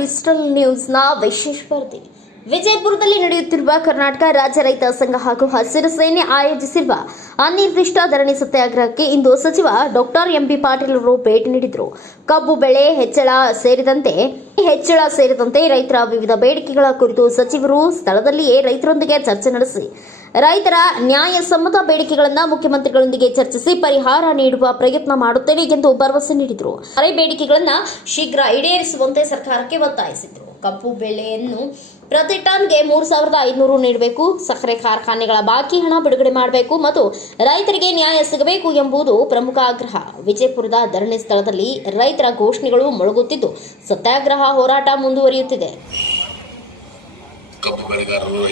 Digital ನ್ಯೂಸ್ನ ವಿಶೇಷ ವರದಿ. ವಿಜಯಪುರದಲ್ಲಿ ನಡೆಯುತ್ತಿರುವ ಕರ್ನಾಟಕ ರಾಜ್ಯ ರೈತ ಸಂಘ ಹಾಗೂ ಹಸಿರು ಸೇನೆ ಆಯೋಜಿಸಿರುವ ಅನಿರ್ದಿಷ್ಟ ಧರಣಿ ಸತ್ಯಾಗ್ರಹಕ್ಕೆ ಇಂದು ಸಚಿವ ಡಾಕ್ಟರ್ ಎಂಬಿ ಪಾಟೀಲ್ ಅವರು ಭೇಟಿ ನೀಡಿದರು. ಕಬ್ಬು ಬೆಲೆ ಹೆಚ್ಚಳ ಸೇರಿದಂತೆ ರೈತರ ವಿವಿಧ ಬೇಡಿಕೆಗಳ ಕುರಿತು ಸಚಿವರು ಸ್ಥಳದಲ್ಲಿಯೇ ರೈತರೊಂದಿಗೆ ಚರ್ಚೆ ನಡೆಸಿ ರೈತರ ನ್ಯಾಯಸಮ್ಮತ ಬೇಡಿಕೆಗಳನ್ನು ಮುಖ್ಯಮಂತ್ರಿಗಳೊಂದಿಗೆ ಚರ್ಚಿಸಿ ಪರಿಹಾರ ನೀಡುವ ಪ್ರಯತ್ನ ಮಾಡುತ್ತೇನೆ ಎಂದು ಭರವಸೆ ನೀಡಿದರು. ಬೇಡಿಕೆಗಳನ್ನು ಶೀಘ್ರ ಈಡೇರಿಸುವಂತೆ ಸರ್ಕಾರಕ್ಕೆ ಒತ್ತಾಯಿಸಿದರು. ಕಬ್ಬು ಬೆಲೆಯನ್ನು ಪ್ರತಿ ಟನ್ಗೆ 3,500 ನೀಡಬೇಕು, ಸಕ್ಕರೆ ಕಾರ್ಖಾನೆಗಳ ಬಾಕಿ ಹಣ ಬಿಡುಗಡೆ ಮಾಡಬೇಕು ಮತ್ತು ರೈತರಿಗೆ ನ್ಯಾಯ ಸಿಗಬೇಕು ಎಂಬುದು ಪ್ರಮುಖ ಆಗ್ರಹ. ವಿಜಯಪುರದ ಧರಣಿ ಸ್ಥಳದಲ್ಲಿ ರೈತರ ಘೋಷಣೆಗಳು ಮೊಳಗುತ್ತಿದ್ದು ಸತ್ಯಾಗ್ರಹ ಹೋರಾಟ ಮುಂದುವರಿಯುತ್ತಿದೆ. ಕಬ್ಬು ಬೆಳೆಗಾರರು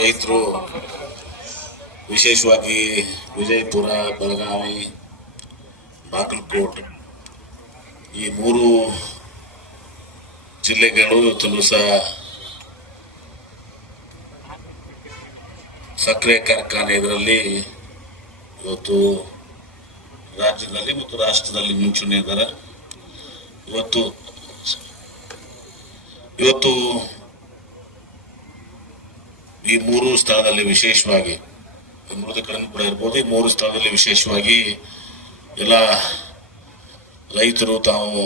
ರೈತರು ವಿಶೇಷವಾಗಿ ವಿಜಯಪುರ, ಬೆಳಗಾವಿ, ಬಾಗಲಕೋಟೆ ಈ 3 ಜಿಲ್ಲೆಗಳು ಇವತ್ತು ಸಕ್ಕರೆ ಕಾರ್ಖಾನೆ ಇದರಲ್ಲಿ ಇವತ್ತು ರಾಜ್ಯದಲ್ಲಿ ಮತ್ತು ರಾಷ್ಟ್ರದಲ್ಲಿ ಮುಂಚೂಣಿ ಇದ್ದಾರೆ. ಇವತ್ತು ಈ 3 ಸ್ಥಳದಲ್ಲಿ ವಿಶೇಷವಾಗಿ ಬೆಂಗಳೂರು ಕಡೆ ಕೂಡ ಇರ್ಬೋದು, ಈ 3 ಸ್ಥಳದಲ್ಲಿ ವಿಶೇಷವಾಗಿ ಎಲ್ಲ ರೈತರು ತಾವು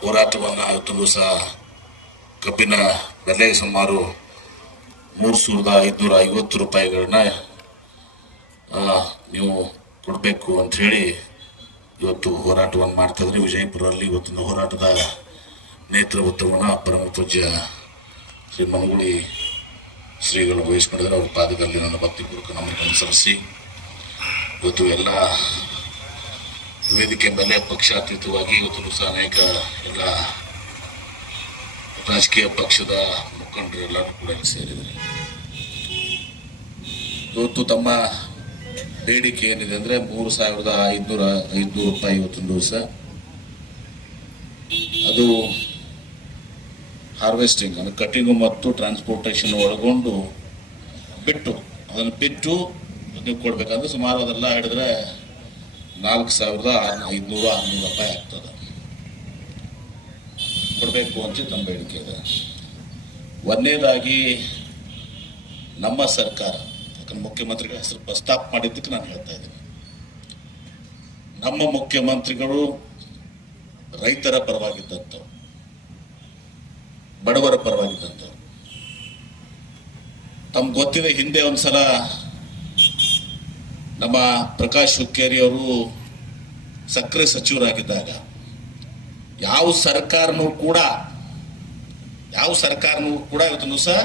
ಹೋರಾಟವನ್ನು ಇವತ್ತು ಕಬ್ಬಿನ ಬೆಲೆ ಸುಮಾರು 3,550 ರೂಪಾಯಿಗಳನ್ನ ನೀವು ಕೊಡಬೇಕು ಅಂತ ಹೇಳಿ ಇವತ್ತು ಹೋರಾಟವನ್ನು ಮಾಡ್ತಾ ಇದ್ರೆ. ವಿಜಯಪುರದಲ್ಲಿ ಇವತ್ತಿನ ಹೋರಾಟದ ನೇತೃತ್ವವನ್ನು ಪರಮ ಪೂಜ್ಯ ಶ್ರೀ ಮನಗುಳಿ ಶ್ರೀಗಳು ವಹಿಸ್ಕೊಂಡಿದ್ದಾರೆ. ಅವ್ರ ಪಾದದಲ್ಲಿ ನನ್ನ ಭಕ್ತಿಪೂರ್ವಕ ನಮ್ಮನ್ನು ಸಲ್ಲಿಸಿ ಇವತ್ತು ಎಲ್ಲ ವೇದಿಕೆ ಮೇಲೆ ಪಕ್ಷಾತೀತವಾಗಿ ಇವತ್ತು ಅನೇಕ ಎಲ್ಲ ರಾಜಕೀಯ ಪಕ್ಷದ ಮುಖಂಡರು ಎಲ್ಲರೂ ಕೂಡ ಸೇರಿದ್ದಾರೆ. ಇವತ್ತು ತಮ್ಮ ಬೇಡಿಕೆ ಏನಿದೆ ಅಂದರೆ 3,500 ರೂಪಾಯಿ ಇವತ್ತೊಂದು ದಿವಸ ಅದು ಹಾರ್ವೆಸ್ಟಿಂಗ್ ಅಂದರೆ ಕಟಿಂಗು ಮತ್ತು ಟ್ರಾನ್ಸ್ಪೋರ್ಟೇಷನ್ ಒಳಗೊಂಡು ಅದನ್ನು ಬಿಟ್ಟು ನೀವು ಕೊಡ್ಬೇಕಂದ್ರೆ ಸುಮಾರು ಅದೆಲ್ಲ ಹಿಡಿದ್ರೆ 4,500-600 ರೂಪಾಯಿ ಆಗ್ತದೆ ಕೊಡಬೇಕು ಅಂತ ನಮ್ಮ ಬೇಡಿಕೆ ಇದೆ. ಒಂದನೇದಾಗಿ ನಮ್ಮ ಸರ್ಕಾರ, ಯಾಕಂದ್ರೆ ಮುಖ್ಯಮಂತ್ರಿಗಳ ಹೆಸರು ಪ್ರಸ್ತಾಪ ಮಾಡಿದ್ದಕ್ಕೆ ನಾನು ಹೇಳ್ತಾ ಇದ್ದೀನಿ, ನಮ್ಮ ಮುಖ್ಯಮಂತ್ರಿಗಳು ರೈತರ ಪರವಾಗಿದ್ದಂಥವ್ರು, ಬಡವರ ಪರವಾಗಿದ್ದಂಥವ್ರು. ತಮ್ಗೆ ಗೊತ್ತಿದೆ, ಹಿಂದೆ ಒಂದ್ಸಲ ನಮ್ಮ ಪ್ರಕಾಶ್ ಹುಕ್ಕೇರಿ ಅವರು ಸಕ್ಕರೆ ಸಚಿವರಾಗಿದ್ದಾಗ ಯಾವ ಸರ್ಕಾರನೂ ಕೂಡ ಇವತ್ತೊಂದು ಸಹ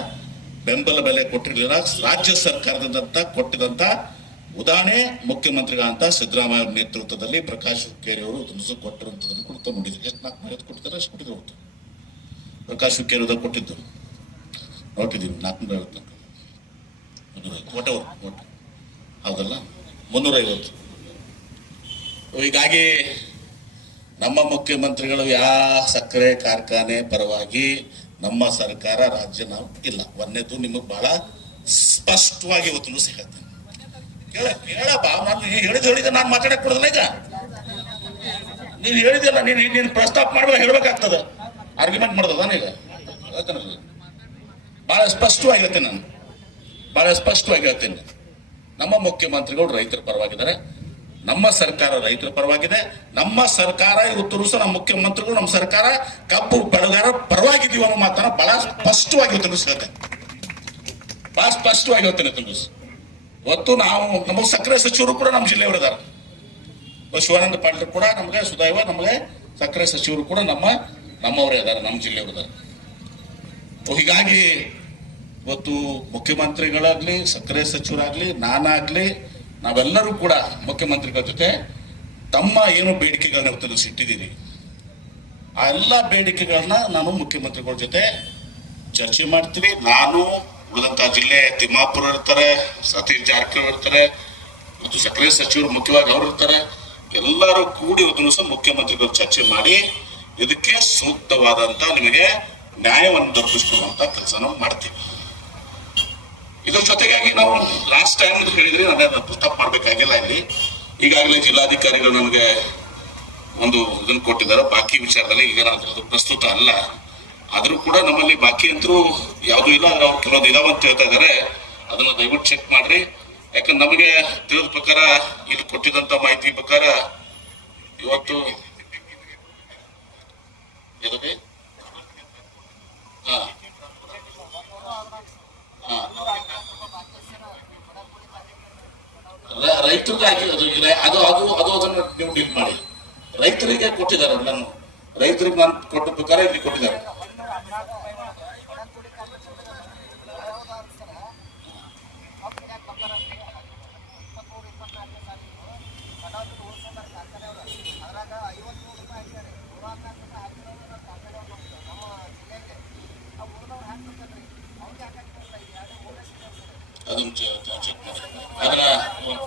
ಬೆಂಬಲ ಬೆಲೆ ಕೊಟ್ಟಿರಲಿಲ್ಲ. ರಾಜ್ಯ ಸರ್ಕಾರದಿಂದ ಕೊಟ್ಟಿದಂತ ಉದಾಹರಣೆ ಮುಖ್ಯಮಂತ್ರಿಗಳಂತ ಸಿದ್ದರಾಮಯ್ಯ ಅವರ ನೇತೃತ್ವದಲ್ಲಿ ಪ್ರಕಾಶ್ ಹುಕ್ಕೇರಿ ಅವರು ಕೊಟ್ಟಿರುವಂತದನ್ನು ಕೊಡ್ತಾ ನೋಡಿದ್ರು. ಎಷ್ಟು 450 ಕೊಟ್ಟಿದ್ದಾರೆ, ಅಷ್ಟು ಕೊಟ್ಟಿದ್ರು. ಪ್ರಕಾಶ್ ಹುಕ್ಕೇರಿ ಕೊಟ್ಟಿದ್ದು ನೋಟಿದ್ದೀವಿ 450 ಹೌದಲ್ಲ, 350. ಹೀಗಾಗಿ ನಮ್ಮ ಮುಖ್ಯಮಂತ್ರಿಗಳು ಸಕ್ಕರೆ ಕಾರ್ಖಾನೆ ಪರವಾಗಿ ನಮ್ಮ ಸರ್ಕಾರ ರಾಜ್ಯ ನಾವು ಇಲ್ಲ. ಒಂದೇದು ನಿಮಗೆ ಬಹಳ ಸ್ಪಷ್ಟವಾಗಿ ಇವತ್ತು ಸಿಗತ್ತೆ. ಕೇಳಪ್ಪ, ನಾನು ಹೇಳಿದ ನಾನು ಮಾತಾಡಕ್ ಕೊಡೋದಿಲ್ಲ. ಈಗ ನೀನು ಹೇಳಿದಿಲ್ಲ, ನೀನು ಪ್ರಸ್ತಾಪ ಮಾಡುವಾಗ ಹೇಳ್ಬೇಕಾಗ್ತದೆ, ಆರ್ಗ್ಯುಮೆಂಟ್ ಮಾಡೋದ ಈಗ. ಬಹಳ ಸ್ಪಷ್ಟವಾಗಿ ಹೇಳ್ತೇನೆ. ನಮ್ಮ ಮುಖ್ಯಮಂತ್ರಿಗಳು ರೈತರ ಪರವಾಗಿದ್ದಾರೆ, ನಮ್ಮ ಸರ್ಕಾರ ರೈತರ ಪರವಾಗಿದೆ. ನಮ್ಮ ಸರ್ಕಾರ ಇವತ್ತು ನಮ್ಮ ಮುಖ್ಯಮಂತ್ರಿಗಳು, ನಮ್ಮ ಸರ್ಕಾರ ಕಬ್ಬು ಬೆಳೆಗಾರರ ಪರವಾಗಿದ್ದೀವಿ ಅನ್ನೋ ಮಾತನ್ನ ಬಹಳ ಸ್ಪಷ್ಟವಾಗಿ ಹೇಳ್ತೇನೆ. ಇವತ್ತು ನಮಗೆ ಸಕ್ಕರೆ ಸಚಿವರು ಕೂಡ ನಮ್ಮ ಜಿಲ್ಲೆಯವರಿದ್ದಾರೆ. ಶಿವಾನಂದ ಪಾಟೀಲ್ ಕೂಡ ನಮಗೆ ಸುದೈವ ನಮಗೆ ಸಕ್ಕರೆ ಸಚಿವರು ಕೂಡ ನಮ್ಮವರೇ ಇದ್ದಾರೆ, ನಮ್ಮ ಜಿಲ್ಲೆಯವರಿದ್ದಾರೆ. ಹೀಗಾಗಿ ಇವತ್ತು ಮುಖ್ಯಮಂತ್ರಿಗಳಾಗ್ಲಿ, ಸಕ್ಕರೆ ಸಚಿವರಾಗ್ಲಿ, ನಾನಾಗ್ಲಿ, ನಾವೆಲ್ಲರೂ ಕೂಡ ಮುಖ್ಯಮಂತ್ರಿಗಳ ಜೊತೆ ತಮ್ಮ ಏನು ಬೇಡಿಕೆಗಳನ್ನ ಇಟ್ಟಿದ್ದೀರಿ, ಆ ಎಲ್ಲ ಬೇಡಿಕೆಗಳನ್ನ ನಾನು ಮುಖ್ಯಮಂತ್ರಿಗಳ ಜೊತೆ ಚರ್ಚೆ ಮಾಡ್ತೀನಿ. ನಾನು ಉಳಿದಂತ ಜಿಲ್ಲೆ ತಿಮ್ಮಾಪುರ ಇರ್ತಾರೆ, ಸತೀಶ್ ಜಾರಕಿಹೊಳಿ ಇರ್ತಾರೆ, ಮತ್ತು ಸಕ್ಕರೆ ಸಚಿವರು ಮುಖ್ಯವಾಗಿ ಅವರು ಇರ್ತಾರೆ. ಎಲ್ಲರೂ ಕೂಡಿ ಇವತ್ತು ಮುಖ್ಯಮಂತ್ರಿಗಳು ಚರ್ಚೆ ಮಾಡಿ ಇದಕ್ಕೆ ಸೂಕ್ತವಾದಂತ ನಿಮಗೆ ನ್ಯಾಯವನ್ನು ದೊರಕಿಸಿಕೊಳ್ಳುವಂತ ಕೆಲಸ ನಾವು ಮಾಡ್ತೀವಿ. ಇದ್ರ ಜೊತೆಗಾಗಿ ನಾವು ಲಾಸ್ಟ್ ಟೈಮ್ ಹೇಳಿದ್ರೆ ನಾನು ತಪ್ಪು ಮಾಡ್ಬೇಕಾಗಿಲ್ಲ. ಇಲ್ಲಿ ಈಗಾಗಲೇ ಜಿಲ್ಲಾಧಿಕಾರಿಗಳು ನನಗೆ ಒಂದು ಇದನ್ನು ಕೊಟ್ಟಿದ್ದಾರೆ ಬಾಕಿ ವಿಚಾರದಲ್ಲಿ. ಈಗ ಅದು ಪ್ರಸ್ತುತ ಅಲ್ಲ, ಆದ್ರೂ ಕೂಡ ನಮ್ಮಲ್ಲಿ ಬಾಕಿ ಅಂತರೂ ಯಾವ್ದು ಇಲ್ಲ. ಅವ್ರು ಕೆಲವೊಂದು ಇದಾವ ಅಂತ ಹೇಳ್ತಾ ಇದಾರೆ, ಅದನ್ನ ದಯವಿಟ್ಟು ಚೆಕ್ ಮಾಡ್ರಿ. ಯಾಕಂದ್ರೆ ನಮಗೆ ತಿಳಿದ ಪ್ರಕಾರ ಇಲ್ಲಿ ಕೊಟ್ಟಿದಂತ ಮಾಹಿತಿ ಪ್ರಕಾರ ಇವತ್ತು ರೈತರಿಗಾಗಿ ಅದು ಅದು ಅದು ಅದನ್ನು ನೀವು ಡೀಲ್ ಮಾಡಿ. ರೈತರಿಗೆ ಕೊಟ್ಟಿದ್ದಾರೆ, ನಾನು ರೈತರಿಗೆ ನಾನು ಕೊಟ್ಟ ಪ್ರಕಾರ ಇಲ್ಲಿ ಕೊಟ್ಟಿದ್ದಾರೆ. ಅದನ್ನು ಚೆಕ್ ಮಾಡಿ. ಅದನ್ನ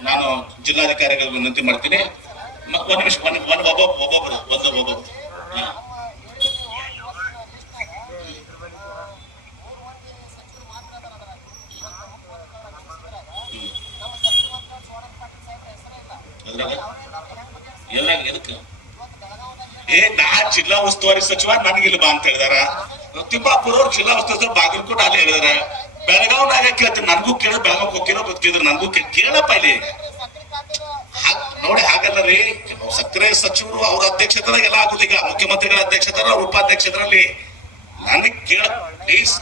ನಾನು ಜಿಲ್ಲಾಧಿಕಾರಿಗಳಿಗೆ ವಿನಂತಿ ಮಾಡ್ತೀನಿ. ಒಂದು ನಿಮಿಷ ಒಬ್ಬೊಬ್ಬರು ಎಲ್ಲ ಎದಕ್ಕೆ ನಾ ಜಿಲ್ಲಾ ಉಸ್ತುವಾರಿ ಸಚಿವ ನನಗಿಲ್ಲ ಬಾ ಅಂತ ಹೇಳಿದಾರ. ತಿಮ್ಮಾಪುರ ಅವ್ರು ಜಿಲ್ಲಾ ಉಸ್ತುವಾರಿ ಬಾಗಲಕೋಟೆ ಅಲ್ಲಿ ಹೇಳಿದಾರೆ. ಬೆಳಗಾವ್ನಾಗ ಕೇಳ್ತೀನಿ, ನನಗೂ ಕೇಳ, ಬೆಳಗಾವ್ ಹೋಗಿರೋ ಗೊತ್ತಿದ್ರು ನನಗೂ ಕೇಳಪ್ಪ ಇಲ್ಲಿ ನೋಡಿ. ಹಾಗಲ್ಲ ರೀ, ಸಕ್ಕರೆ ಸಚಿವರು ಅವ್ರ ಅಧ್ಯಕ್ಷತೆದಾಗ ಎಲ್ಲ ಆಗುದು. ಈಗ ಮುಖ್ಯಮಂತ್ರಿಗಳ ಅಧ್ಯಕ್ಷತೆ, ಅವ್ರ ಉಪಾಧ್ಯಕ್ಷರಲ್ಲಿ ನನಗೆ ಕೇಳ ಪ್ಲೀಸ್.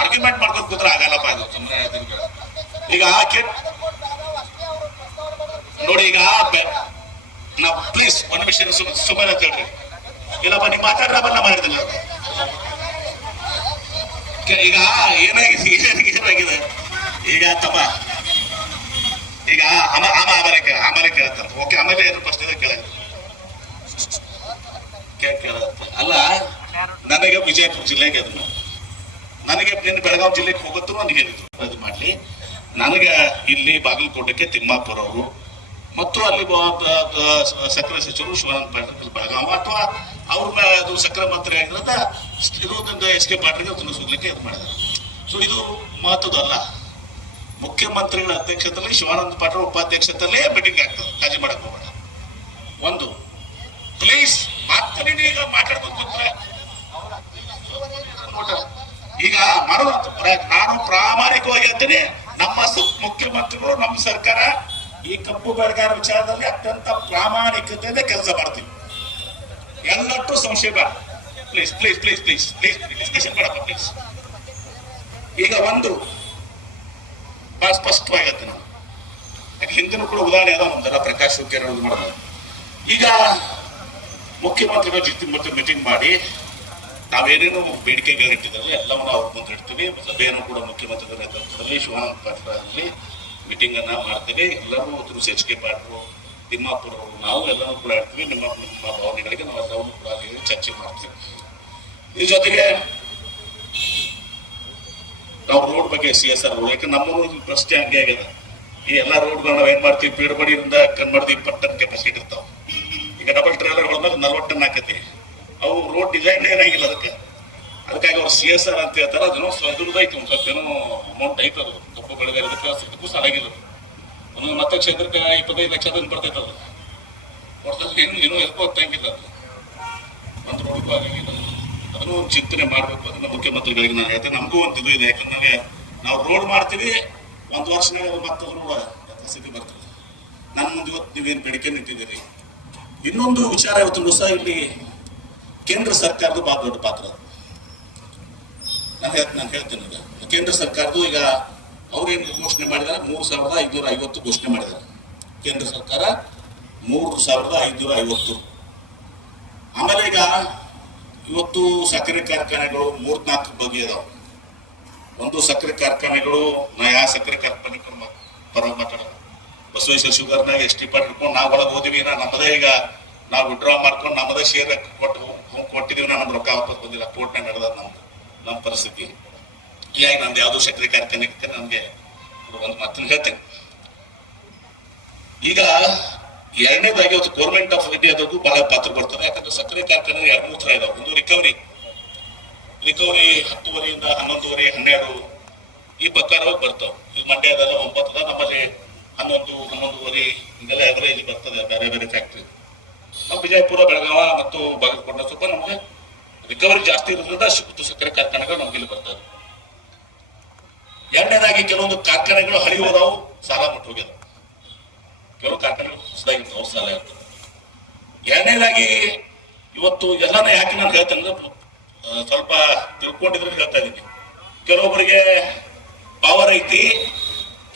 ಆರ್ಗ್ಯುಮೆಂಟ್ ಮಾಡ್ಕೊಂಡು ಕೂತ್ರೆ ಆಗಲ್ಲಪ್ಪ ಇದು. ಈಗ ನೋಡಿ, ಈಗ ನಾವು ಪ್ಲೀಸ್ ಒಂದು ವಿಷಯ ಸುಮ್ಮನೆ ಅಂತ ಹೇಳ್ರಿ. ಇಲ್ಲಪ್ಪ ನೀವು ಮಾತಾಡ್ರಲ್ಲ ಮಾಡಿದಿಲ್ಲ. ಈಗ ಏನಾಗಿದೆ ಈಗ ತಮ್ಮ ಈಗ ಆಮೇಲೆ ಕೇಳತ್ತಂತ. ಓಕೆ, ಆಮೇಲೆ ಏನು ಪ್ರಶ್ನೆ ಕೇಳ ಅಲ್ಲ. ನನಗೆ ವಿಜಯಪುರ ಜಿಲ್ಲೆಗೆ ಅದನ್ನು ನನಗೆ ನಿನ್ನ ಬೆಳಗಾವಿ ಜಿಲ್ಲೆಗೆ ಹೋಗುತ್ತೂ ನನಗೆ ಹೇಳಿದ್ರು ಅದು ಮಾಡ್ಲಿ. ನನಗೆ ಇಲ್ಲಿ ಬಾಗಲಕೋಟೆಗೆ ತಿಮ್ಮಾಪುರ ಅವರು ಮತ್ತು ಅಲ್ಲಿ ಸಕ್ಕರೆ ಸಚಿವರು ಶಿವಾನಂದ ಪಾಟೀಲ್ ಬೆಳಗಾವ, ಅಥವಾ ಅವ್ರ ಅದು ಸಕ್ಕರೆ ಮಂತ್ರಿ ಆಗಿರೋದ ಇರೋದ್ರಿಂದ ಎಸ್ ಕೆ ಪಾಟೀಲ್ಗೆ ಅದನ್ನು ಸುಡ್ಲಿಕ್ಕೆ ಇದು ಮಾಡಿದ್ದಾರೆ. ಸೊ ಇದು ಮಹತ್ವದಲ್ಲ. ಮುಖ್ಯಮಂತ್ರಿಗಳ ಅಧ್ಯಕ್ಷತೆಯಲ್ಲಿ ಶಿವಾನಂದ ಪಾಟೀಲ್ ಉಪಾಧ್ಯಕ್ಷತೆಯಲ್ಲೇ ಮೀಟಿಂಗ್ ಆಗ್ತದೆ. ಕಾಳಜಿ ಮಾಡಕ್ ಹೋಗೋಣ. ಒಂದು ಪ್ಲೀಸ್ ಮಾತಾಡಿ. ಈಗ ಮಾತಾಡ್ಬೇಕು ಈಗ ಮಾಡೋದು. ನಾನು ಪ್ರಾಮಾಣಿಕವಾಗಿ ಹೇಳ್ತೀನಿ, ನಮ್ಮ ಮುಖ್ಯಮಂತ್ರಿಗಳು, ನಮ್ಮ ಸರ್ಕಾರ ಈ ಕಪ್ಪು ಬೆಳೆಗಾರ ವಿಚಾರದಲ್ಲಿ ಅತ್ಯಂತ ಪ್ರಾಮಾಣಿಕತೆಯಿಂದ ಕೆಲಸ ಮಾಡ್ತೀವಿ. ಎಲ್ಲಟ್ಟು ಸಂಶಯ ಬೇಡ. Please please please please please discussion ಮಾಡಪ್ಪ ಪ್ಲೀಸ್. ಈಗ ಒಂದು ಬಹಳ ಸ್ಪಷ್ಟವಾಗಿರುತ್ತೆ. ನಾವು ಯಾಕೆ ಹಿಂದಿನೂ ಕೂಡ ಉದಾಹರಣೆ ಅದ ಒಂದಲ್ಲ, ಪ್ರಕಾಶ್ ಹುಕ್ಕೇರಿ ಮಾಡೋದು. ಈಗ ಮುಖ್ಯಮಂತ್ರಿಗಳ ಜೊತೆ ಮೀಟಿಂಗ್ ಮಾಡಿ ನಾವೇನೇನು ಬೇಡಿಕೆಗಳು ಇಟ್ಟಿದ್ದಾರೆ ಎಲ್ಲವನ್ನ ಅವ್ರ ಮುಂದೆ ಇಡ್ತೀವಿ. ಸಭೆಯನ್ನು ಕೂಡ ಮುಖ್ಯಮಂತ್ರಿಗಳ ನೇತೃತ್ವದಲ್ಲಿ ಶಿವಾನಂದ ಪಾಟೀಲ್ ಮೀಟಿಂಗ್ ಅನ್ನ ಮಾಡ್ತೀವಿ. ಎಲ್ಲರೂ ಅದ್ರ ಎಚ್ ಕೆ ಪಾಟೀಲ್, ತಿಮ್ಮಾಪುರ ಅವರು, ನಾವು ಎಲ್ಲರೂ ಕೂಡ ಇರ್ತೀವಿ. ನಿಮ್ಮ ಭಾವನೆಗಳಿಗೆ ನಾವು ಎಲ್ಲವನ್ನೂ ಕೂಡ ಚರ್ಚೆ ಮಾಡ್ತೀವಿ. ಇದ್ರ ಜೊತೆಗೆ ನಾವು ರೋಡ್ ಬಗ್ಗೆ CSR ರೋಡ್, ಯಾಕಂದ್ರೆ ನಮ್ಮ ಪ್ರಶ್ನೆ ಹಂಗೆ ಆಗಿದೆ. ಈ ಎಲ್ಲಾ ರೋಡ್ಗಳು ನಾವ್ ಏನ್ ಮಾಡ್ತೀವಿ, ಪೀಡಬಡಿಯಿಂದ ಕನ್ಮಡ್ದು 20 ಟನ್ ಕೆಪಾಸಿಟಿ ಇರ್ತಾವ. ಈಗ ಡಬಲ್ ಟ್ರೇಲರ್ಗಳ ಮೇಲೆ 40 ಟನ್ ಹಾಕತಿ. ಅವು ರೋಡ್ ಡಿಸೈನ್ ಏನಾಗಿಲ್ಲ ಅದಕ್ಕಾಗಿ ಅವ್ರು CSR ಅಂತ ಹೇಳ್ತಾರೆ. ಅದನ್ನು ಐತಿ ಒಂದ್ ಸ್ವಲ್ಪ ಏನೋ ಅಮೌಂಟ್ ಐತೆ. ಅದು ಕಪ್ಪು ಬೆಳೆಗಾರದಕ್ಕೂ ಸಾಲಾಗಿಲ್ಲ. ಒಂದೊಂದು ಮತ್ತ ಕ್ಷೇತ್ರಕ್ಕೆ 25 ಲಕ್ಷ ಬರ್ತೈತೆ. ಅದು ಹೊರದಲ್ಲಿ ಏನೋ ಎಲ್ಕೋಗ್ತಂಗಿಲ್ಲ. ಅದು ಒಂದು ರೋಡ್ಗೂ ಆಗಿಲ್ಲ. ಅದನ್ನು ಒಂದು ಚಿಂತನೆ ಮಾಡ್ಬೇಕು. ಅದನ್ನ ಮುಖ್ಯಮಂತ್ರಿಗಳಿಗೆ ನಾನು ಹೇಳ್ತೇನೆ. ನಮಗೂ ಒಂದು ಇದು ಇದೆ. ಯಾಕಂದ್ರೆ ನಾವು ರೋಡ್ ಮಾಡ್ತೀವಿ, ಒಂದು ವರ್ಷನಾಗ ಮತ್ತದು ರೋಡ್ ಸ್ಥಿತಿ ಬರ್ತದೆ. ನನ್ನ ಮುಂದೆ ಇವತ್ತು ನೀವೇನು ಬೇಡಿಕೆ ನಿಂತಿದ್ದೀರಿ. ಇನ್ನೊಂದು ವಿಚಾರ ಇವತ್ತು ಸಹ ಇಲ್ಲಿ ಕೇಂದ್ರ ಸರ್ಕಾರದ ಬಹಳ ದೊಡ್ಡ ಪಾತ್ರ. ನಾನು ಹೇಳ್ತೇನೆ, ಈಗ ಕೇಂದ್ರ ಸರ್ಕಾರದ್ದು ಈಗ ಅವ್ರೇನು ಘೋಷಣೆ ಮಾಡಿದ್ದಾರೆ, 3550 ಘೋಷಣೆ ಮಾಡಿದ್ದಾರೆ ಕೇಂದ್ರ ಸರ್ಕಾರ. 3550. ಆಮೇಲೆ ಈಗ ಇವತ್ತು ಸಕ್ಕರೆ ಕಾರ್ಖಾನೆಗಳು 3-4 ಬಗೆ ಅದಾವ. ಒಂದು ಸಕ್ಕರೆ ಕಾರ್ಖಾನೆಗಳು, ನಾ ಯಾವ ಸಕ್ಕರೆ ಕಾರ್ಖಾನೆಗಳು ಪರ ಮಾತಾಡೋದು, ಬಸವೇಶ್ವರ ಶುಗರ್ನಾಗ ಎಷ್ಟು ಪಾಟ್ ಇಟ್ಕೊಂಡು ನಾವು ಒಳಗೆ ಹೋದಿವಿ. ನಮ್ಮದೇ ಈಗ ನಾವು ವಿಡ್ರಾ ಮಾಡ್ಕೊಂಡು ನಮ್ಮದೇ ಶೇರ್ ಕೊಟ್ಟಿದೀವಿ. ನಮ್ಮ ರೊಕ್ಕ ವಾಪಸ್ ಬಂದಿಲ್ಲ. ಕೋರ್ಟ್ನಾಗ ನಡೆದ ನಮ್ಮ ಪರಿಸ್ಥಿತಿ. ಹೀಗಾಗಿ ನಮ್ದು ಯಾವುದೋ ಸಕ್ಕರೆ ಕಾರ್ಖಾನೆ ನಮ್ಗೆ ಒಂದು ಮಾತನ್ನು ಹೇಳ್ತೇನೆ. ಈಗ ಎರಡನೇದಾಗಿ ಒಂದು ಗೌರ್ಮೆಂಟ್ ಆಫ್ ಇಂಡಿಯಾದಾಗೂ ಬಹಳ ಪಾತ್ರ ಬರ್ತದೆ. ಯಾಕಂದ್ರೆ ಸಕ್ಕರೆ ಕಾರ್ಖಾನೆ 2-3 ತರ ಇದಾವೆ. ಒಂದು ರಿಕವರಿ 10 ವರೆಯಿಂದ 11 12 ಈ ಪ್ರಕಾರವಾಗಿ ಬರ್ತಾವೆ. ಈಗ ಮಂಡ್ಯದಲ್ಲ 9 ಅದ, ನಮ್ಮಲ್ಲಿ 11, 11.5 ಹಿಂಗೆಲ್ಲ ಎವರೇಜ್ ಬರ್ತದೆ ಬೇರೆ ಬೇರೆ ಫ್ಯಾಕ್ಟ್ರಿ. ನಮ್ಮ ವಿಜಯಪುರ, ಬೆಳಗಾವ ಮತ್ತು ಬಾಗಲಕೋಟೆ ಸ್ವಲ್ಪ ನಮಗೆ ರಿಕವರಿ ಜಾಸ್ತಿ ಇರೋದ್ರಿಂದ ಸಕ್ಕರೆ ಕಾರ್ಖಾನೆಗಳು ನಮ್ಗೆ ಇಲ್ಲಿ ಬರ್ತದೆ. ಎರಡನೇದಾಗಿ ಕೆಲವೊಂದು ಕಾರ್ಖಾನೆಗಳು ಹರಿಯೋದಾವು, ಸಾಲ ಬಿಟ್ಟು ಹೋಗ್ಯದ. ಕೆಲವು ಕಾರ್ಖಾನೆಗಳು ಹೊಸದಾಗಿರ್ತಾವೆ, ಸಾಲ ಇರ್ತದೆ. ಎರಡನೇದಾಗಿ ಇವತ್ತು ಎಲ್ಲಾನ ಯಾಕೆ ನಾನು ಹೇಳ್ತೇನೆ ಅಂದ್ರೆ ಸ್ವಲ್ಪ ತಿಳ್ಕೊಂಡಿದ್ರೆ ಹೇಳ್ತಾ ಇದ್ದೀನಿ. ಕೆಲವೊಬ್ಬರಿಗೆ ಪವರ್ ಐತಿ,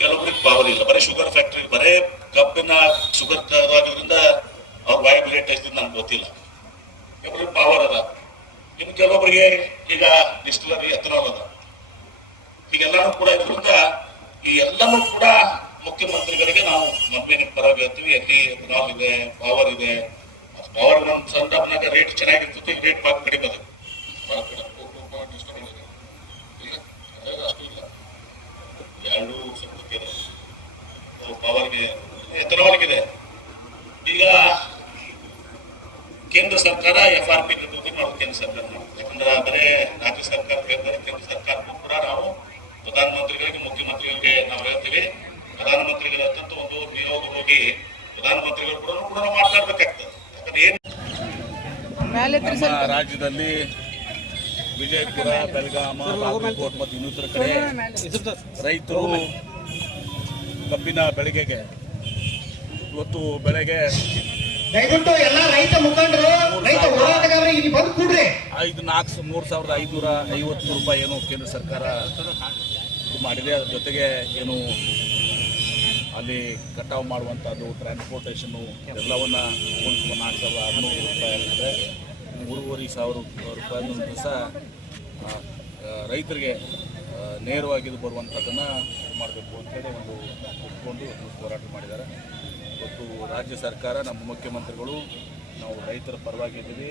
ಕೆಲವೊಬ್ಬರಿಗೆ ಪವರ್ ಇಲ್ಲ. ಬರೀ ಶುಗರ್ ಫ್ಯಾಕ್ಟ್ರಿ, ಬರೇ ಕಬ್ಬಿನ ಶುಗರ್ ಆಗೋದ್ರಿಂದ ಅವ್ರ ವೈಬಿಲಿಟಿ ಎಷ್ಟು ನಮ್ಗೆ ಗೊತ್ತಿಲ್ಲ. ಕೆಲವೊಬ್ಬರಿಗೆ ಪವರ್ ಅದ, ಇನ್ನು ಕೆಲವೊಬ್ಬರಿಗೆ ಈಗ ಡಿಸ್ಟಿಲರಿ ಎಥನಾಲ್ ಅದ. ಹೀಗೆಲ್ಲಾನು ಕೂಡ ಇದ್ರಿಂದ ಈ ಎಲ್ಲನೂ ಕೂಡ ಮುಖ್ಯಮಂತ್ರಿಗಳಿಗೆ ನಾವು ಮೊದಲಿನ ಪರವಾಗಿ ಹೇಳ್ತೀವಿ. ಎಲ್ಲಿ ಎಥನಾಲ್ ಇದೆ, ಪವರ್ ಇದೆ. ಪವರ್ ಒಂದು ಸಂದರ್ಭನಾಗ ರೇಟ್ ಚೆನ್ನಾಗಿರ್ತದೆ, ಈಗ ರೇಟ್ ಭಾಳ ಕಡಿಮೆ ಅದ. ಅಷ್ಟು ಇಲ್ಲ, 2 ಸ್ವಲ್ಪ ಇದೆ ಪವರ್ಗೆ, ಎಥನಾಲ್ಗಿದೆ. ಈಗ ಕೇಂದ್ರ ಸರ್ಕಾರ FRP ನಿರ್ವಹಣೆ ಮಾಡೋದು ಕೇಂದ್ರ ಸರ್ಕಾರ ಮಾಡುತ್ತೆ. ಯಾಕಂದ್ರೆ ಬರೇ ರಾಜ್ಯ ಸರ್ಕಾರ ಹೇಳ್ತಾರೆ, ಕೇಂದ್ರ ಸರ್ಕಾರಕ್ಕೂ ಕೂಡ ನಾವು ಪ್ರಧಾನಮಂತ್ರಿಗಳಿಗೆ, ಮುಖ್ಯಮಂತ್ರಿಗಳಿಗೆ ನಾವು ಹೇಳ್ತೀವಿ. ಪ್ರಧಾನಮಂತ್ರಿಗಳ ಹತ್ತಂತ ಒಂದು ನಿಯೋಗ ಹೋಗಿ ಪ್ರಧಾನಮಂತ್ರಿಗಳು ಕೂಡ ನಾವು ಮಾತನಾಡ್ಬೇಕಾಗ್ತದೆ. ಯಾಕಂದ್ರೆ ಏನು ನಮ್ಮ ರಾಜ್ಯದಲ್ಲಿ ವಿಜಯಪುರ, ಬೆಳಗಾಮ, ಬಾಗಲಕೋಟೆ ಮತ್ತು ಇನ್ನಿತರ ಕಡೆ ರೈತರು ಕಬ್ಬಿನ ಬೆಳೆಗೆ ಇವತ್ತು ಬೆಳೆಗೆ ದಯವಿಟ್ಟು ಎಲ್ಲ ರೈತ ಮುಖಂಡರು, ರೈತ ಹೋರಾಟಗಾರರು ಇಲ್ಲಿ ಬಂದು ಕೂಡ್ರಿ. 3,550 ರೂಪಾಯಿ ಏನು ಕೇಂದ್ರ ಸರ್ಕಾರ ಮಾಡಿದೆ. ಅದ್ರ ಜೊತೆಗೆ ಏನು ಅಲ್ಲಿ ಕಟಾವು ಮಾಡುವಂಥದ್ದು, ಟ್ರಾನ್ಸ್ಪೋರ್ಟೇಷನ್ನು ಎಲ್ಲವನ್ನ 4,600 ರೂಪಾಯಿ ಆಗಿದೆ. 3,500 ರೂಪಾಯಿ ದಿವಸ ರೈತರಿಗೆ ನೇರವಾಗಿ ಬರುವಂಥದ್ದನ್ನು ಮಾಡಬೇಕು ಅಂತೇಳಿ ಒಂದು ಒಪ್ಕೊಂಡು ಹೋರಾಟ ಮಾಡಿದ್ದಾರೆ. ಇವತ್ತು ರಾಜ್ಯ ಸರ್ಕಾರ, ನಮ್ಮ ಮುಖ್ಯಮಂತ್ರಿಗಳು, ನಾವು ರೈತರ ಪರವಾಗಿದ್ದೀವಿ.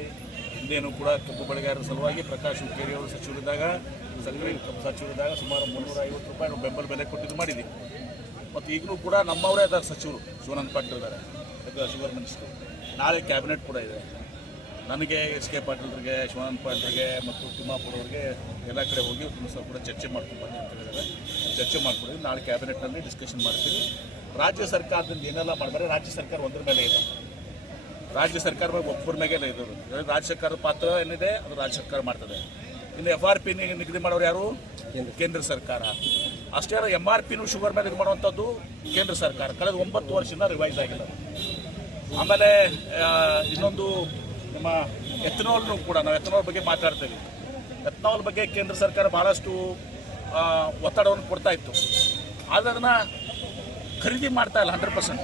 ಹಿಂದೇನು ಕೂಡ ಕಬ್ಬು ಬೆಳೆಗಾರರ ಸಲುವಾಗಿ ಪ್ರಕಾಶ್ ಹುಕ್ಕೇರಿ ಅವರು ಸಚಿವರಿದ್ದಾಗ, ಸಕ್ಕರೆ ಸಚಿವರಿದ್ದಾಗ ಸುಮಾರು 350 ರೂಪಾಯಿ ನಾವು ಬೆಂಬಲ ಬೆಲೆ ಕೊಟ್ಟಿದ್ದು ಮಾಡಿದ್ದೀವಿ. ಮತ್ತು ಈಗಲೂ ಕೂಡ ನಮ್ಮವರೇ ಅದಾರ ಸಚಿವರು, ಶಿವಾನಂದ ಪಾಟೀಲ್ ಇದ್ದಾರೆ, ಶುಗರ್ ಮಿನಿಸ್ಟರ್. ನಾಳೆ ಕ್ಯಾಬಿನೆಟ್ ಕೂಡ ಇದೆ. ನನಗೆ SK ಪಾಟೀಲ್ರಿಗೆ, ಶಿವಾನಂದ ಪಾಟೀಲ್ರಿಗೆ ಮತ್ತು ತಿಮ್ಮಾಪುರ ಅವರಿಗೆ ಎಲ್ಲ ಕಡೆ ಹೋಗಿ ಸ್ವಲ್ಪ ಕೂಡ ಚರ್ಚೆ ಮಾಡ್ಕೊಂಡು ಬನ್ನಿ ಅಂತ ಹೇಳಿದ್ದಾರೆ. ಚರ್ಚೆ ಮಾಡ್ಕೊಂಡಿದ್ದೀವಿ. ನಾಳೆ ಕ್ಯಾಬಿನೆಟ್ನಲ್ಲಿ ಡಿಸ್ಕಷನ್ ಮಾಡ್ತೀವಿ. ರಾಜ್ಯ ಸರ್ಕಾರದಿಂದ ಏನೆಲ್ಲ ಮಾಡಬಾರೆ, ರಾಜ್ಯ ಸರ್ಕಾರ ಒಂದ್ರ ಮೇಲೆ ಇಲ್ಲ, ರಾಜ್ಯ ಸರ್ಕಾರ ಒಬ್ಬರ ಮೇಲೆ ಇದು. ರಾಜ್ಯ ಸರ್ಕಾರದ ಪಾತ್ರ ಏನಿದೆ ಅದು ರಾಜ್ಯ ಸರ್ಕಾರ ಮಾಡ್ತದೆ. ಇನ್ನು FRP ನಿಗದಿ ಮಾಡೋರು ಯಾರು? ಕೇಂದ್ರ ಸರ್ಕಾರ. ಅಷ್ಟೇ ಅಲ್ಲ, MRPನೂ ಶುಗರ್ ಮೇಲೆ ಇದು ಮಾಡುವಂಥದ್ದು ಕೇಂದ್ರ ಸರ್ಕಾರ. ಕಳೆದ 9 ವರ್ಷದಿಂದ ರಿವೈಸ್ ಆಗಿಲ್ಲ. ಆಮೇಲೆ ಇನ್ನೊಂದು ನಮ್ಮ ಎಥನಾಲ್ನು ಕೂಡ, ನಾವು ಎಥನಾಲ್ ಬಗ್ಗೆ ಮಾತಾಡ್ತೇವೆ. ಎಥನಾಲ್ ಬಗ್ಗೆ ಕೇಂದ್ರ ಸರ್ಕಾರ ಭಾಳಷ್ಟು ಒತ್ತಡವನ್ನು ಕೊಡ್ತಾ ಇತ್ತು. ಆದರೆ ಅದನ್ನು ಖರೀದಿ ಮಾಡ್ತಾ ಇಲ್ಲ 100%.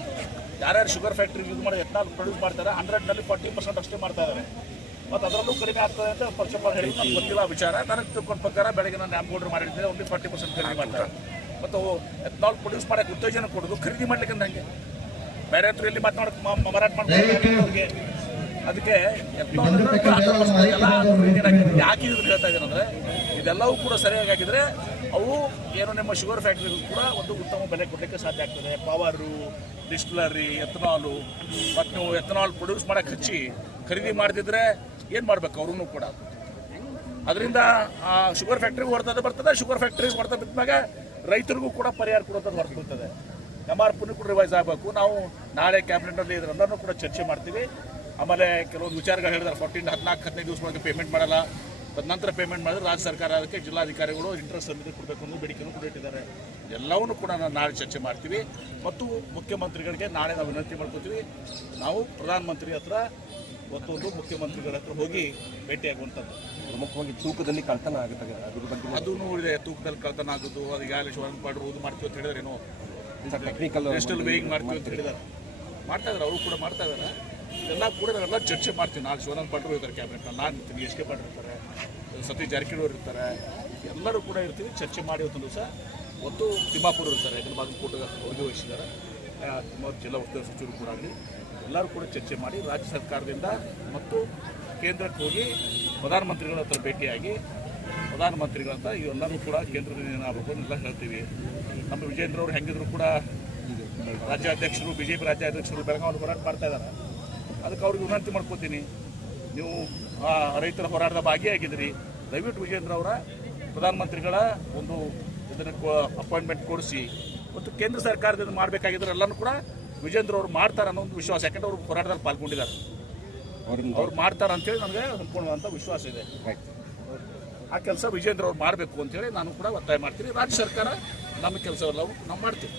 ಯಾರ್ಯಾರು ಶುಗರ್ ಫ್ಯಾಕ್ಟ್ರಿ ಯೂಸ್ ಮಾಡಿ ಎಥನಾಲ್ ಪ್ರೊಡ್ಯೂಸ್ ಮಾಡ್ತಾರೆ 100ನಲ್ಲಿ 40% ಅಷ್ಟೇ ಮಾಡ್ತಾ ಇದ್ದಾರೆ. ಮತ್ತು ಅದರಲ್ಲೂ ಕಡಿಮೆ ಆಗ್ತದೆ ಅಂತ ಪಕ್ಷಪಾತ ಹೇಳಿ ನಮ್ಗೆ ಗೊತ್ತಿಲ್ಲ ವಿಚಾರ. ನನಗೆ ತಿಳ್ಕೊಂಡ ಪ್ರಕಾರ ಬೆಳಗ್ಗೆ ನಾನು ನ್ಯಾಮ್ಗೋಡ್ರು ಮಾಡಿದ್ದೆ, ಓನ್ಲಿ 40% ಖರೀದಿ ಮಾಡ್ತಾರೆ. ಮತ್ತು ಎಥನಾಲ್ ಪ್ರೊಡ್ಯೂಸ್ ಮಾಡೋಕ್ಕೆ ಉತ್ತೇಜನ ಕೊಡೋದು, ಖರೀದಿ ಮಾಡ್ಲಿಕ್ಕೆ ಹಂಗೆ ಬೇರೆ ಹತ್ರ ಎಲ್ಲಿ ಮಾರಾಟ ಮಾಡ್ತಾರೆ. ಅದಕ್ಕೆ ಯಾಕೆ ಇದನ್ನು ಹೇಳ್ತಾ ಇದ್ದೀನಿ ಅಂದರೆ, ಇದೆಲ್ಲವೂ ಕೂಡ ಸರಿಯಾಗಿದ್ದರೆ ಅವು ಏನು ನಿಮ್ಮ ಶುಗರ್ ಫ್ಯಾಕ್ಟ್ರಿಗೂ ಕೂಡ ಒಂದು ಉತ್ತಮ ಬೆಲೆ ಕೊಡಲಿಕ್ಕೆ ಸಾಧ್ಯ ಆಗ್ತದೆ. ಪವರು, ಡಿಸ್ಟಿಲರಿ, ಎಥನಾಲು, ಮತ್ತು ನೀವು ಎಥನಾಲ್ ಪ್ರೊಡ್ಯೂಸ್ ಮಾಡೋಕ್ಕೆ ಹಚ್ಚಿ ಖರೀದಿ ಮಾಡದಿದ್ರೆ ಏನು ಮಾಡಬೇಕು ಅವ್ರೂ ಕೂಡ. ಅದರಿಂದ ಶುಗರ್ ಫ್ಯಾಕ್ಟ್ರಿಗೆ ಹೊಡೆದ ಬರ್ತದೆ, ಶುಗರ್ ಫ್ಯಾಕ್ಟ್ರಿಗೆ ಹೊಡೆದ ಬಿದ್ದಾಗ ರೈತರಿಗೂ ಕೂಡ ಪರಿಹಾರ ಕೊಡೋದು ಹೊರತುತ್ತದೆ. MRPನೂ ಕೂಡ ರಿವೈಸ್ ಆಗಬೇಕು. ನಾವು ನಾಳೆ ಕ್ಯಾಬಿನೆಟ್ನಲ್ಲಿ ಇದರೆಲ್ಲರೂ ಕೂಡ ಚರ್ಚೆ ಮಾಡ್ತೀವಿ. ಆಮೇಲೆ ಕೆಲವೊಂದು ವಿಚಾರಗಳು ಹೇಳಿದ್ದಾರೆ. 14-15 ದಿವಸದೊಳಗೆ ಪೇಮೆಂಟ್ ಮಾಡಲ್ಲ, ತದನಂತರ ಪೇಮೆಂಟ್ ಮಾಡಿದ್ರೆ ರಾಜ್ಯ ಸರ್ಕಾರ ಅದಕ್ಕೆ ಜಿಲ್ಲಾಧಿಕಾರಿಗಳು ಇಂಟ್ರೆಸ್ಟ್ ಸಮಿತಿ ಕೊಡಬೇಕು ಅನ್ನೋ ಬೇಡಿಕೆನೂ ಕೂಡ ಇಟ್ಟಿದ್ದಾರೆ. ಎಲ್ಲವನ್ನೂ ಕೂಡ ನಾವು ನಾಳೆ ಚರ್ಚೆ ಮಾಡ್ತೀವಿ. ಮತ್ತು ಮುಖ್ಯಮಂತ್ರಿಗಳಿಗೆ ನಾಳೆ ನಾವು ವಿನಂತಿ ಮಾಡ್ಕೋತೀವಿ, ನಾವು ಪ್ರಧಾನಮಂತ್ರಿ ಹತ್ರ ಮತ್ತೊಂದು ಮುಖ್ಯಮಂತ್ರಿಗಳ ಹತ್ರ ಹೋಗಿ ಭೇಟಿಯಾಗುವಂಥದ್ದು. ಪ್ರಮುಖವಾಗಿ ತೂಕದಲ್ಲಿ ಕಳ್ತನ ಆಗುತ್ತೆ, ಅದ್ರ ಬಗ್ಗೆ ಅದೂ ಇದೆ. ತೂಕದಲ್ಲಿ ಕಳ್ತನ ಆಗೋದು, ಅದು ಈಗಾಗಲೇ ಶಿವಾನಂದ ಪಾಟೀಲ್ ಇದು ಮಾಡ್ತೀವಿ ಅಂತ ಹೇಳಿದ್ರೆ, ಏನೋ ಟೆಕ್ನಿಕಲ್ ಡಿಜಿಟಲ್ ವೇಯಿಂಗ್ ಮಾಡ್ತೀವಿ ಅಂತ ಹೇಳಿದ್ದಾರೆ. ಮಾಡ್ತಾ ಇದ್ದಾರೆ, ಅವರು ಕೂಡ ಮಾಡ್ತಾ ಇದ್ದಾರೆ. ಎಲ್ಲ ಕೂಡ ನಾವೆಲ್ಲ ಚರ್ಚೆ ಮಾಡ್ತೀವಿ. ನಾಳೆ ಶಿವಾನಂದ ಪಾಟೀಲ್ ಇರ್ತಾರೆ ಕ್ಯಾಬಿನೆಟ್ನಲ್ಲಿ, ನಾನು ಇರ್ತೀನಿ, SK ಪಾಟೀಲ್ ಇರ್ತಾರೆ, ಸತೀಶ್ ಜಾರಕಿಹೊಳಿ ಇರ್ತಾರೆ, ಎಲ್ಲರೂ ಕೂಡ ಇರ್ತೀವಿ. ಚರ್ಚೆ ಮಾಡಿ ಇವತ್ತೊಂದು ದಿವಸ ಮತ್ತು ತಿಮ್ಮಾಪುರ ಇರ್ತಾರೆ, ಇದನ್ನು ಬಾಗಲಕೋಟೆ ಅವ್ರಿಗೆ ವಹಿಸಿದ್ದಾರೆ. ಜಿಲ್ಲಾ ಉಸ್ತುವಾರಿ ಸಚಿವರು ಕೂಡ ಆಗಲಿ, ಎಲ್ಲರೂ ಕೂಡ ಚರ್ಚೆ ಮಾಡಿ ರಾಜ್ಯ ಸರ್ಕಾರದಿಂದ ಮತ್ತು ಕೇಂದ್ರಕ್ಕೆ ಹೋಗಿ ಪ್ರಧಾನಮಂತ್ರಿಗಳ ಹತ್ರ ಭೇಟಿಯಾಗಿ ಪ್ರಧಾನಮಂತ್ರಿಗಳಂತ ಇವೆಲ್ಲರೂ ಕೂಡ ಕೇಂದ್ರದಿಂದ ಏನಾಗಬೇಕು ಅನ್ನೆಲ್ಲ ಹೇಳ್ತೀವಿ. ನಮ್ಮ ವಿಜೇಂದ್ರ ಅವರು ಹೆಂಗಿದ್ರು ಕೂಡ ರಾಜ್ಯಾಧ್ಯಕ್ಷರು, BJP ರಾಜ್ಯಾಧ್ಯಕ್ಷರು ಬೆಳಗಾವಿ ಹೋರಾಟ ಮಾಡ್ತಾ ಇದ್ದಾರೆ. ಅದಕ್ಕೆ ಅವ್ರಿಗೆ ವಿನಂತಿ ಮಾಡ್ಕೋತೀನಿ, ನೀವು ರೈತರ ಹೋರಾಟದ ಭಾಗಿಯಾಗಿದ್ದೀರಿ, ದಯವಿಟ್ಟು ವಿಜೇಂದ್ರ ಅವರ ಪ್ರಧಾನಮಂತ್ರಿಗಳ ಒಂದು ಇದನ್ನು ಅಪಾಯಿಂಟ್ಮೆಂಟ್ ಕೊಡಿಸಿ ಮತ್ತು ಕೇಂದ್ರ ಸರ್ಕಾರದಿಂದ ಮಾಡಬೇಕಾಗಿದ್ರೆ ಎಲ್ಲನೂ ಕೂಡ ವಿಜೇಂದ್ರ ಅವರು ಮಾಡ್ತಾರೆ ಅನ್ನೋ ಒಂದು ವಿಶ್ವಾಸ. ಯಾಕಂದ್ರೆ ಅವರು ಹೋರಾಟದಲ್ಲಿ ಪಾಲ್ಗೊಂಡಿದ್ದಾರೆ, ಅವ್ರು ಮಾಡ್ತಾರೆ ಅಂತೇಳಿ ನನಗೆ ಸಂಪೂರ್ಣವಾದಂಥ ವಿಶ್ವಾಸ ಇದೆ. ಆ ಕೆಲಸ ವಿಜೇಂದ್ರ ಅವ್ರು ಮಾಡಬೇಕು ಅಂತೇಳಿ ನಾನು ಕೂಡ ಒತ್ತಾಯ ಮಾಡ್ತೀನಿ. ರಾಜ್ಯ ಸರ್ಕಾರ ನಮ್ಮ ಕೆಲಸವೆಲ್ಲವೂ ನಾವು ಮಾಡ್ತೀವಿ.